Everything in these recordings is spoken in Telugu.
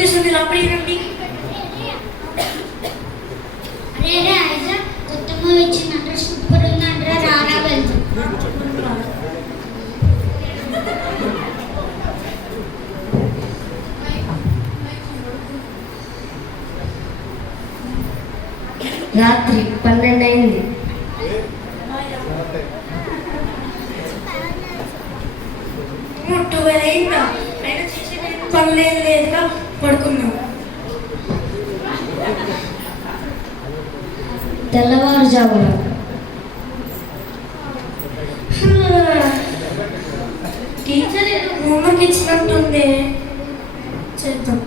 చేస్తుంది లోపలికి రండి. అరే ఐజాక్ కొత్త మూవీ వచ్చిందంట, సూపర్ ఉందంట, రానా వెళ్తూ. రాత్రి 12 అయింది. పనిలేదు లేదుగా పడుకున్నాం. తెల్లవారుజామున టీచర్ ఏదో హోంవర్క్ ఇచ్చినట్టుంది, చేద్దాం.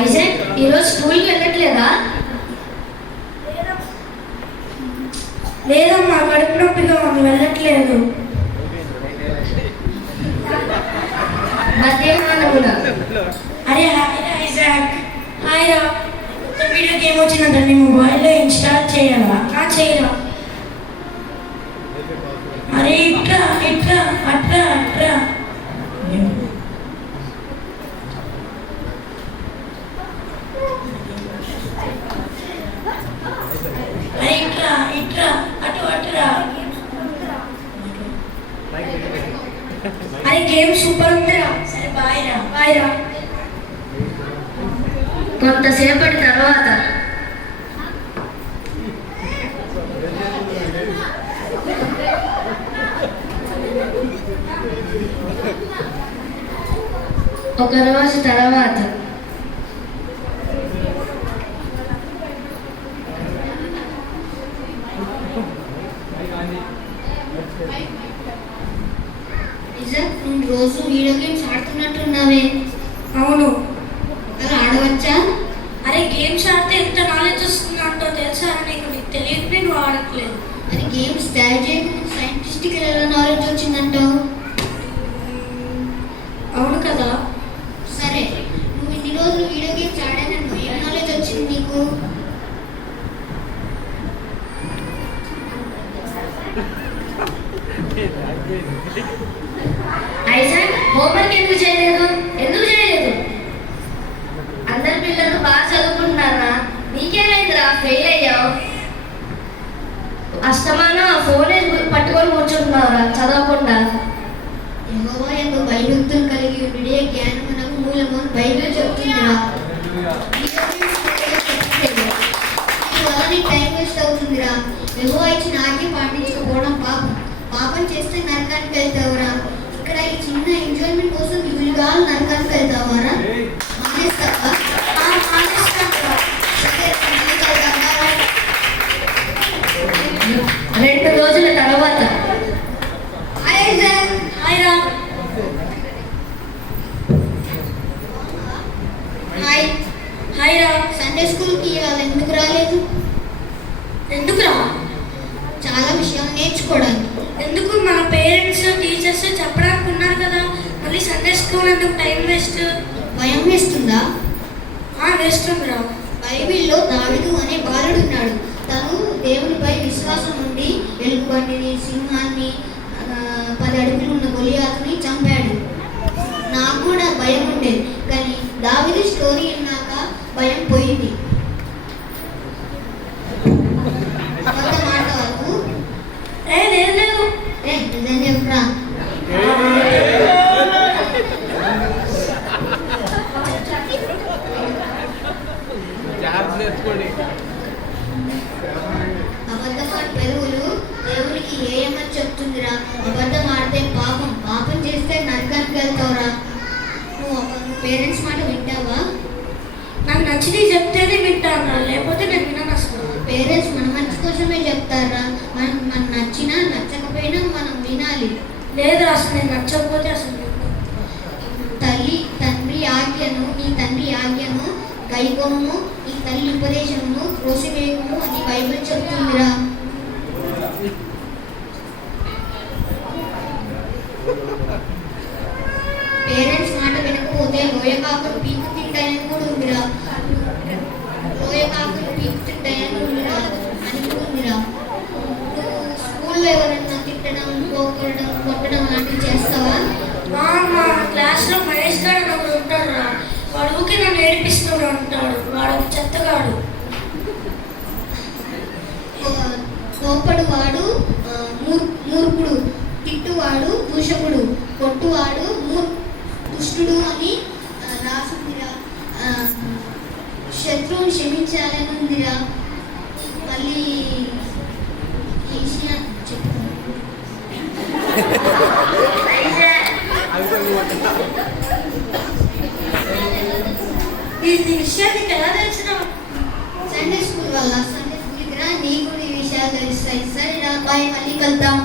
ఐజాక్ ఈరోజు స్కూల్కి వెళ్ళట్లేదా? లేదమ్మా, కడుపు నొప్పిగా ఉంది, వెళ్ళట్లేదు. మధ్యాహ్నమున అరే ఐజాక్, హాయ్ రా. కొత్త వీడియో గేమ్ వచ్చిందంట, నీ మొబైల్లో ఇన్స్టాల్ చేయాలా? చేయరా. అరే ఇట్రా ఇట్రా, అట్రా అట్రా. అరే ఇట్రా ఇట్రా, అటు అటురా. అరే గేమ్ సూపర్ ఉందిరా. సరే బాయ్ రా, బాయ్ రా. కొంతసేపటి తర్వాత ఒక రోజు తర్వాత నువ్వు రోజు వీడియో గేమ్స్ ఆడుతున్నట్టున్నావే. అవును. అలా ఆడవచ్చా? అరే గేమ్స్ ఆడితే ఎంత నాలెడ్జ్ వస్తుంది అంటో తెలుసా నీకు? నీకు తెలియకపోయి నువ్వు ఆడట్లేదు. అది గేమ్స్ తయారు చేయకుండా సైంటిస్ట్కి ఎలా నాలెడ్జ్ వచ్చిందంటావు? అవును కదా. సరే, నువ్వు ఇన్ని రోజులు వీడియో గేమ్స్ ఆడానని ఏం నాలెడ్జ్ వచ్చింది నీకు? ఐజాక్ హోంవర్క్ ఎందుకు చేయలేదు? అందరి పిల్లలు బాగా చదువుకుంటున్నారా? నీకేమైందిరా, ఫెయిల్ అయ్యావు? అస్తమానం ఆ ఫోనే పట్టుకొని కూర్చుంటున్నావురా చదవకుండా. యెహోవా యొక్క భయభక్తులు కలిగి ఉండే జ్ఞానమునకు మూలము అని బైబిల్ చెప్తుందిరా. నీ టైం వేస్ట్ అవుతుందిరా. యెహోవా ఇచ్చిన ఆజ్ఞ పాటించకపోవడం పాపం. పాపం చేస్తే నరకానికి వెళ్తావురా. ఇక్కడ ఈ చిన్న ఎంజాయ్మెంట్ కోసం విలుగా నరకానికి వెళ్తావారా? మానేస్తావా? సరే, 2 రోజుల తర్వాత హాయ్ రా. సండే స్కూల్కి ఇవాళ ఎందుకు రాలేదు? ఎందుకు రా? చాలా విషయాలు నేర్చుకోవడానికి. ఎందుకు? మన పేరెంట్స్ టీచర్స్ చెప్పడానికి ఉన్నారు కదా, మళ్ళీ సండే స్కూల్ ఎందుకు టైం వేస్ట్? భయం వేస్తుందా? వేస్తుందిరా. బైబిల్లో దావీదు అనే బాలుడున్నాడు. తను దేవునిపై విశ్వాసం ఉండి ఎలుగుబంటిని, సింహాన్ని, 10 అడుగులు ఉన్న గొలియాతుని చంపాడు. నాకు కూడా భయం ఉండేది, కానీ దావీదు స్టోరీ విన్నాక భయం పోయింది. కొత్త మాట వరకు లేదు నిజం చెప్పురా. అబద్ధపాటు పెరుగులు దేవునికి ఏమని చెప్తుందిరా. అబద్ధం ఆడితే పాపం, పాపం చేస్తే నరకానికి వెళ్తావురా. నువ్వు పేరెంట్స్ మాట వింటావా? నాకు నచ్చినవి చెప్తేనే వింటాను, లేకపోతే నేను వినను అసలు. పేరెంట్స్ మన మంచి కోసమే చెప్తారా. మనం నచ్చినా నచ్చకపోయినా మనం వినాలి. లేదు అసలు నేను నచ్చకపోతే అసలు నీ తండ్రి ఆజ్ఞను గైకొనుము, నీ తల్లి ఉపదేశమును త్రోసివేయము అని బైబిల్ చెప్తుందిరా. పేరెంట్స్ మాట వినకపోతే లోయకాకులు పీకు తింటాయని కూడా ఉందిరా. లోయకాకులు పీకు తింటాయని ఉందిరా అని కూడా ఉందిరా. నువ్వు స్కూల్లో ఎవరన్నా తిట్టడం, పోకూడడం, కొట్టడం లాంటివి చేస్తావా? మా క్లాస్లో మహేష్ గారు ఒకడు ఉంటాడు రా. వాడు ఊకే నన్ను ఏడిపిస్తూ ఉంటాడు. వాడు ఒక చెత్తగాడు. కోపడువాడు మూర్ఖుడు, తిట్టువాడు దూషకుడు, కొట్టువాడు దుష్టుడు అని రాసుందిరా. శత్రువుని క్షమించాలని ఉందిరా. మళ్ళీ ఈ విషయం చెప్తాను. ఈ విషయాన్ని ఎలా తెలిసిన? సండే స్కూల్ వల్ల సండే స్కూల్కి రా, నీకు కూడా ఈ విషయాలు తెలుస్తాయి. సరేనా, బాయ్, మళ్ళీ కలుద్దాం.